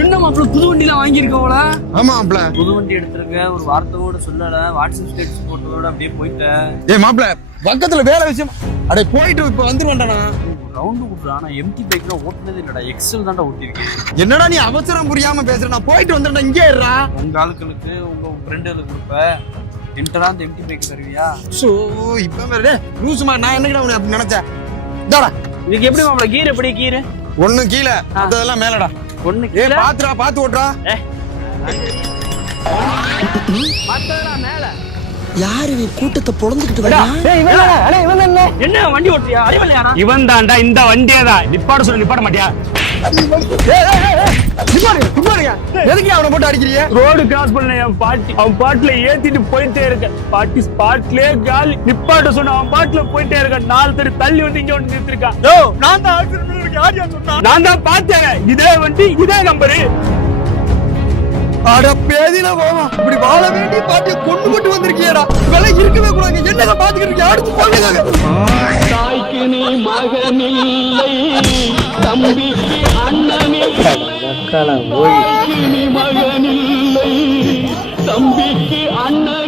என்ன மாப்பிள்ள புது வண்டி தான் வாங்கியிருக்கோம்ல? ஆமா மாப்பிள்ள, புது வண்டி எடுத்திருக்கேன். ஒரு வார்த்தை கூட சொல்லல. வாட்ஸ்அப் ஸ்டேட்டஸ் போட்டதோட அப்படியே போயிட்டேன். மாப்பிள்ள பக்கத்துல வேற விஷயம். அடே போயிட்டு இப்ப வந்துருவான்டா. ரவுண்டு விடுறா. நான் எம்டி பைக்ல ஓட்டுனது இல்லடா. எக்ஸல் தான்டா ஓட்டிருக்கேன். என்னடா நீ அவசரம் புரியாம பேசுற? நான் போயிட்டு வந்துடுறேன். இங்கே இருடா. உங்க ஆளுக்களுக்கு உங்க ஃப்ரெண்டுகளுக்கு கொடுப்ப. என்டரா அந்த எம்டி பைக் தருவியா? சோ இப்ப வேற லூசுமா. நான் என்னடா உன்னை அப்படி நினைச்சேன். இதாடா. இதுக்கு எப்படி மாப்பிள்ள கீர்? எப்படி கீர்? ஒண்ணு கீழே, மத்ததெல்லாம் மேலடா. ஒண்ணு கீழே. பாத்துடா, பாத்து ஓட்டுறா. மத்ததெல்லாம் மேல. யாரு நீ கூட்டத்தை பொளந்துக்கிட்டு வரா? என்ன வண்டி ஓட்டுறியா? அறிவலையாடா? இவன் தான்டா இந்த வண்டியதான். நிப்பாட சொல்லி நிப்பாட மாட்டியா? எதுக்கு அவனை போட்டு அடிக்கிறீங்க? ரோடு கிராஸ் பண்ண என் பாட்டி அவன் பாட்டுல ஏத்திட்டு போயிட்டே இருக்க. பாட்டி ஸ்பாட்லயே காலி. நிப்பாட்ட சொன்ன அவன் பாட்டுல போயிட்டே இருக்க. 4 பேர் தள்ளி வந்து இங்க வந்து நிறுத்திருக்கான். நான் தான் பார்த்தேன். இதே வண்டி இதே நம்பரு. அட பேதில போவா. இப்படி வாழ வேண்டிய பாட்டியை கொண்டு போட்டு வந்திருக்கியடா. இதெல்லாம் இருக்கவே கூடாது. என்னங்க பாத்துக்கிட்டு அடுத்து போங்க. தாய்க்கு நீ மகனில்லை, தம்பிக்கு அண்ணனில்லை. தாய்க்கு நீ மகனில்லை, தம்பிக்கு அண்ணன்